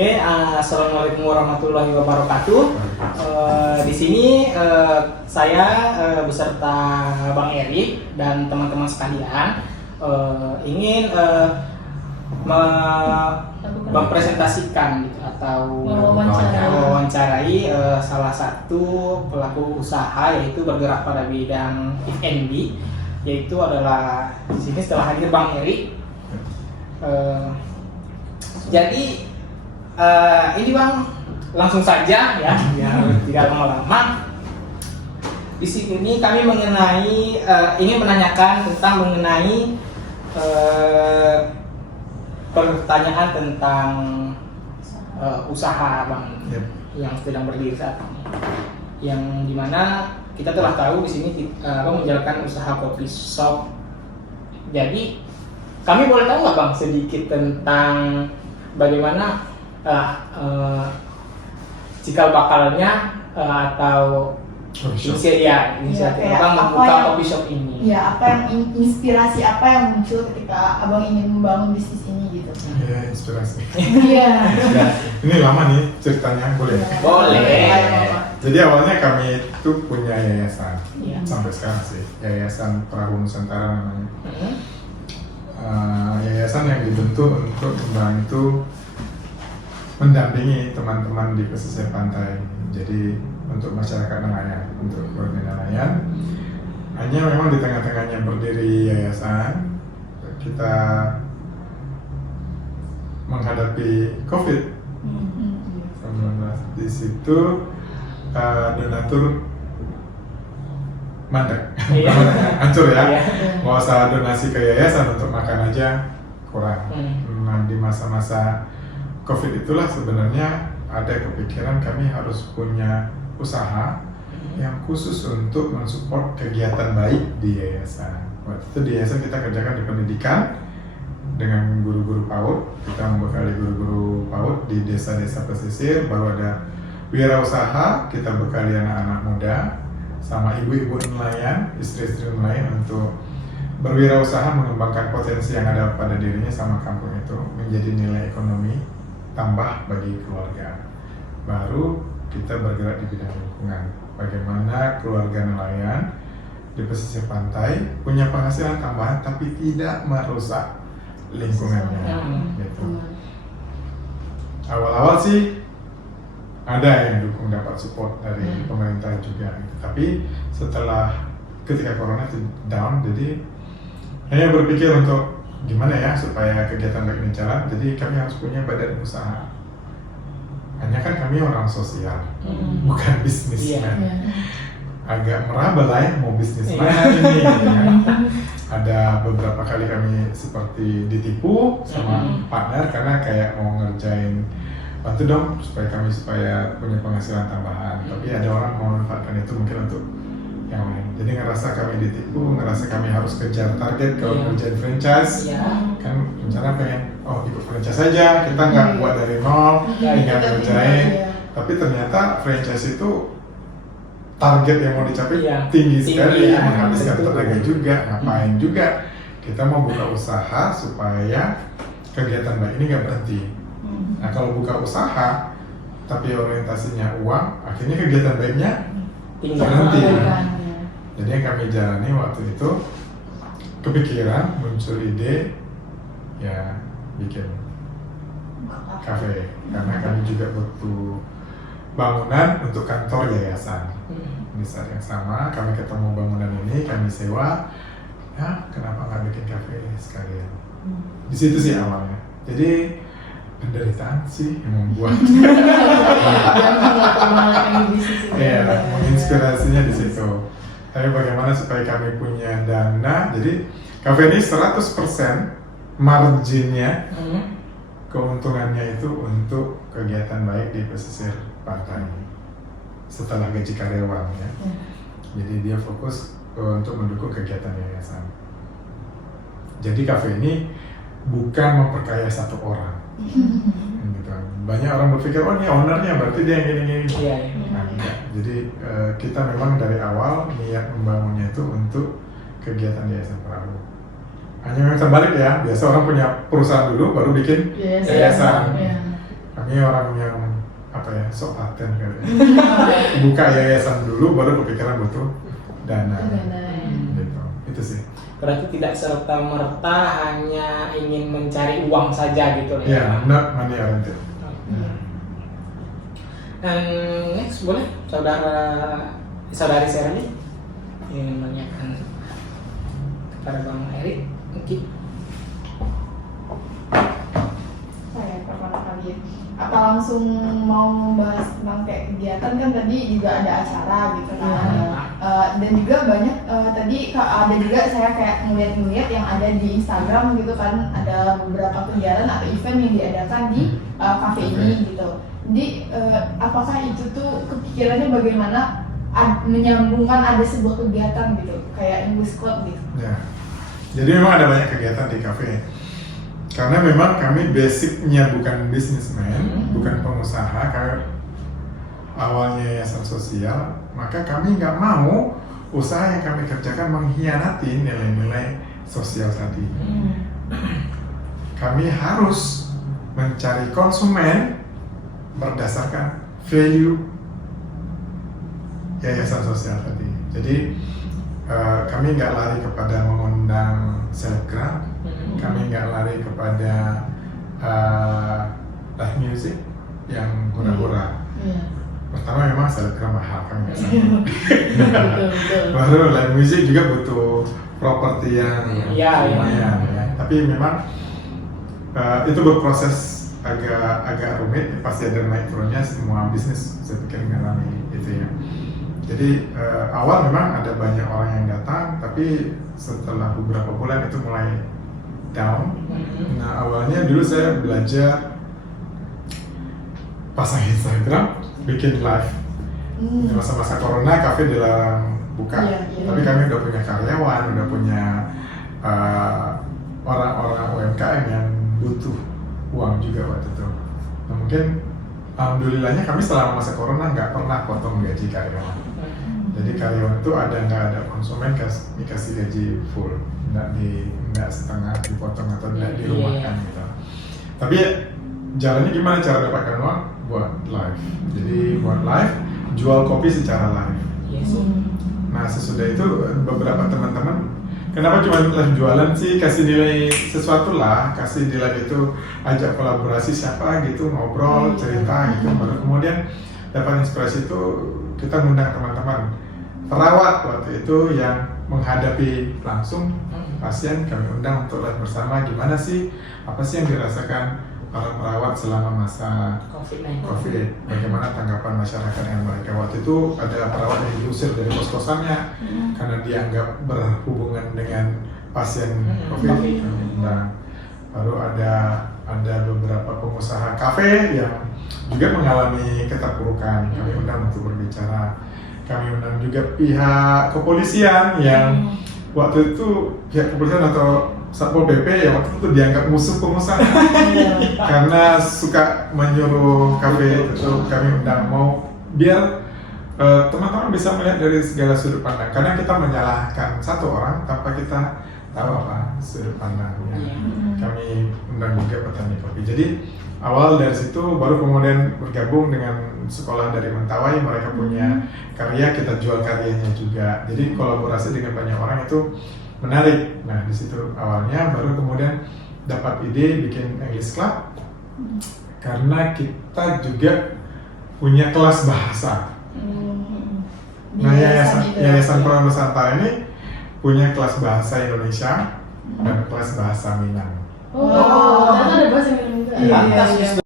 Assalamualaikum warahmatullahi wabarakatuh. Di sini saya beserta Bang Erik dan teman-teman sekalian ingin mempresentasikan gitu, atau mewawancarai salah satu pelaku usaha, yaitu bergerak pada bidang F&B, yaitu adalah di sini setelah hadir Bang Erik. Jadi ini Bang, langsung saja ya, tidak lama-lama. Di sini kami ingin menanyakan mengenai pertanyaan tentang usaha Bang yang sedang berdiri saat ini. Yang dimana kita telah tahu di sini Bang menjalankan usaha coffee shop. Jadi kami boleh tahu nggak Bang sedikit tentang bagaimana cikal bakalnya atau inisiatif Abang membuka coffee shop ini? Ya, inspirasi apa yang muncul ketika Abang ingin membangun bisnis ini gitu? Ya, inspirasi. Iya. Ini lama nih ceritanya, boleh? Boleh. Jadi awalnya kami itu punya yayasan, sampai sekarang sih, Yayasan Perahu Nusantara namanya. Yayasan yang dibentuk untuk membantu mendampingi teman-teman di pesisir pantai. Jadi untuk masyarakat nelayan, untuk keluarga nelayan. Hanya memang di tengah-tengahnya berdiri yayasan, kita menghadapi COVID-19. Di situ donatur mandek, hancur ya. Mau usah donasi ke yayasan untuk makan aja kurang. Nah, di masa-masa COVID itulah sebenarnya ada kepikiran kami harus punya usaha yang khusus untuk mensupport kegiatan baik di yayasan. Waktu itu di yayasan kita kerjakan di pendidikan dengan guru-guru PAUD. Kita membekali guru-guru PAUD di desa-desa pesisir. Baru ada wirausaha, kita bekali anak-anak muda sama ibu-ibu nelayan, istri-istri nelayan untuk berwirausaha, mengembangkan potensi yang ada pada dirinya sama kampung itu menjadi nilai ekonomi tambah bagi keluarga. Baru kita bergerak di bidang lingkungan. Bagaimana keluarga nelayan di pesisir pantai punya penghasilan tambahan tapi tidak merusak lingkungannya. Gitu. Awal-awal sih ada yang dukung, dapat support dari pemerintah juga. Gitu. Tapi setelah ketika corona down, jadi hanya berpikir untuk gimana ya supaya kegiatan baik ini jalan. Jadi kami harus punya badan usaha. Hanya kan kami orang sosial, bukan bisnismen. Agak meraba lah ya, mau bisnismen ini. Ada beberapa kali kami seperti ditipu sama partner karena kayak mau ngerjain, bantu dong supaya punya penghasilan tambahan. Tapi ada orang mau memanfaatkan itu mungkin untuk yang lain. Jadi ngerasa kami ditipu, ngerasa kami harus kejar target kalau kerjain franchise. Kan rencana pengen ikut franchise saja, kita nggak buat dari nol, tinggal kerjain. Tapi ternyata franchise itu target yang mau dicapai tinggi sekali, menghabiskan tenaga juga, ngapain juga. Kita mau buka usaha supaya kegiatan baik ini nggak berhenti. Nah kalau buka usaha tapi orientasinya uang, akhirnya kegiatan baiknya berhenti. Jadi yang kami jalani waktu itu kepikiran, muncul ide ya bikin kafe, karena kami juga butuh bangunan untuk kantor yayasan. Di saat yang sama kami ketemu bangunan ini, kami sewa, ya kenapa nggak bikin kafe sekalian. Di situ sih awalnya. Jadi penderitaan sih yang membuat menginspirasinya di situ. Tapi bagaimana supaya kami punya dana, jadi kafe ini 100% marginnya, keuntungannya itu untuk kegiatan baik di pesisir pantai setelah gaji karyawan ya. Jadi dia fokus untuk mendukung kegiatan yayasan. Jadi kafe ini bukan memperkaya satu orang. Gitu. Banyak orang berpikir, oh ini ownernya berarti dia yang gini-gini. Nah, jadi kita memang dari awal niat membangunnya itu untuk kegiatan yayasan perahu. Hanya memang terbalik ya, biasa orang punya perusahaan dulu baru bikin yayasan. Kami orang yang sok paten kali. Buka yayasan dulu baru kepikiran butuh dana. Gitu. Itu sih. Berarti tidak serta merta hanya ingin mencari uang saja gitu Ya, not money oriented. Dan next boleh saudari Sherly ingin menanyakan kepada Bang Erik mungkin. Saya pertama kali apa langsung mau membahas tentang kayak kegiatan kan tadi juga ada acara gitu kan. Dan juga banyak tadi ada juga saya kayak ngeliat yang ada di Instagram gitu kan, ada beberapa kegiatan atau event yang diadakan di cafe ini gitu. Jadi apakah itu tuh kepikirannya bagaimana menyambungkan ada sebuah kegiatan gitu kayak English Club gitu? Ya. Jadi memang ada banyak kegiatan di kafe. Karena memang kami basicnya bukan businessman, bukan pengusaha, kami awalnya yayasan sosial, maka kami nggak mau usaha yang kami kerjakan mengkhianati nilai-nilai sosial tadi. Kami harus mencari konsumen berdasarkan value yayasan sosial tadi. Jadi kami nggak lari kepada mengundang selebgram, kami nggak lari kepada live music yang hura-hura. Pertama memang selebgram mahal, kami nggak sanggup. Baru live music juga butuh properti yang lumayan. Ya. Tapi memang itu berproses agak rumit, pasti ada naik turunnya, semua bisnis saya pikir mengalami itu ya. Jadi awal memang ada banyak orang yang datang, tapi setelah beberapa bulan itu mulai down. Nah awalnya dulu saya belajar pasang Instagram, bikin live. Di masa-masa corona kafe dilarang buka, tapi kami udah punya karyawan, udah punya orang-orang UMKM yang butuh uang juga waktu itu. Nah, mungkin alhamdulillahnya kami selama masa corona nggak pernah potong gaji karyawan. Jadi karyawan itu nggak ada konsumen dikasih gaji full, nggak setengah dipotong atau nggak dirumahkan gitu. Tapi jalannya gimana cara dapatkan uang? Buat live. Jadi buat live, jual kopi secara live. Nah sesudah itu beberapa teman-teman, kenapa cuma live jualan sih? Kasih nilai sesuatu lah, kasih nilai itu, ajak kolaborasi siapa gitu, ngobrol, cerita gitu. Baru kemudian dapat inspirasi itu kita ngundang teman-teman perawat waktu itu yang menghadapi langsung pasien, kami undang untuk live bersama gimana sih, apa sih yang dirasakan para perawat selama masa COVID, bagaimana tanggapan masyarakat yang mereka. Waktu itu ada perawat yang diusir dari kos-kosannya karena dianggap berhubungan dengan pasien COVID. Nah, baru ada beberapa pengusaha kafe yang juga mengalami keterpurukan, kami undang untuk berbicara. Kami undang juga pihak kepolisian yang waktu itu pihak kepolisian atau Satpol PP yang waktu itu dianggap musuh pengusaha karena suka menyuruh kafe itu. Kami undang mau biar teman-teman bisa melihat dari segala sudut pandang. Kadang kita menyalahkan satu orang tanpa kita tahu apa sudut pandangnya. Kami undang juga petani kopi. Jadi awal dari situ baru kemudian bergabung dengan sekolah dari Mentawai, mereka punya karya, kita jual karyanya juga. Jadi kolaborasi dengan banyak orang itu menarik. Nah di situ awalnya, baru kemudian dapat ide bikin English Club karena kita juga punya kelas bahasa. Nah Yayasan Peran Nusantara ini punya kelas bahasa Indonesia dan kelas bahasa Minang. Karena ada bahasa Minang juga. Iya.